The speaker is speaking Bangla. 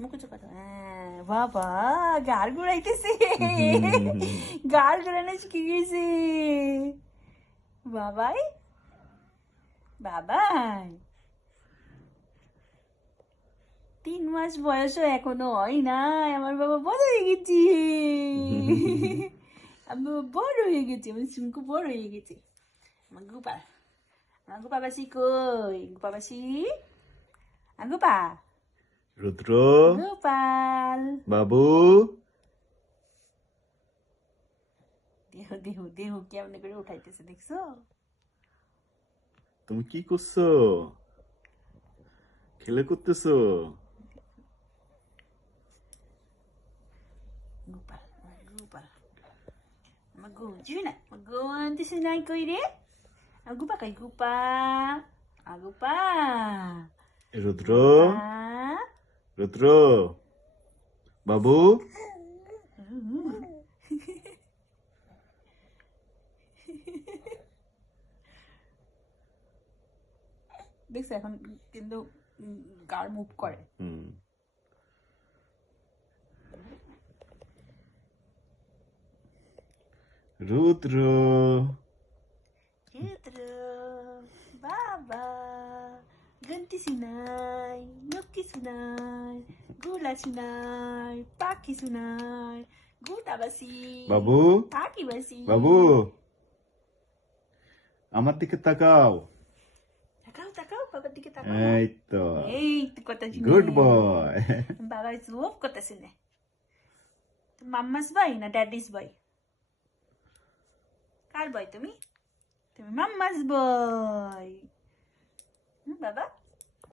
মুখে চোখা দাও, বাবা গাল ঘুরাইতেছে, গাল ঘুরানো শিখে গেছে। বাবাই বাবাই 3 মাস বয়সও এখনো হয় নাই, আমার বাবা বড় হয়ে গেছি। আমি বাবা বড় হয়ে গেছি, আমার শুঙ্কু বড় হয়ে গেছে। আমার গুপাবাসি কই? গুপাবাসি, গুপা, রুদ্র গোপাল, বাবু, দেহ দেহ দেহ কেমন করে উঠাইতেছে দেখছো? তুমি কি করছো? খেলে করতেছো? গোপাল গোপাল, আমার গো দিবি না, আমার গো আনতেছে নাই কই রে? আমার গুপা কই? গুপা, গুপা, রুদ্র গুপা। রুদ্র বাবু, দেখছো এখন কিন্তু গাল মুভ করে। রুদ্র রুদ্র বাবা, ganti sinay, nuki sinay, gula sinay, paki sinay, guta basi, বাবু, paki basi. বাবু আমার দিকে তাকাও। Takao, takao, baba dike takao. এই তো, Hey, tu kota sini. Good boy. Baba suop kota sini. Mama's boy na daddy's boy? Kar boy tumi? Tumi mama's boy. Baba?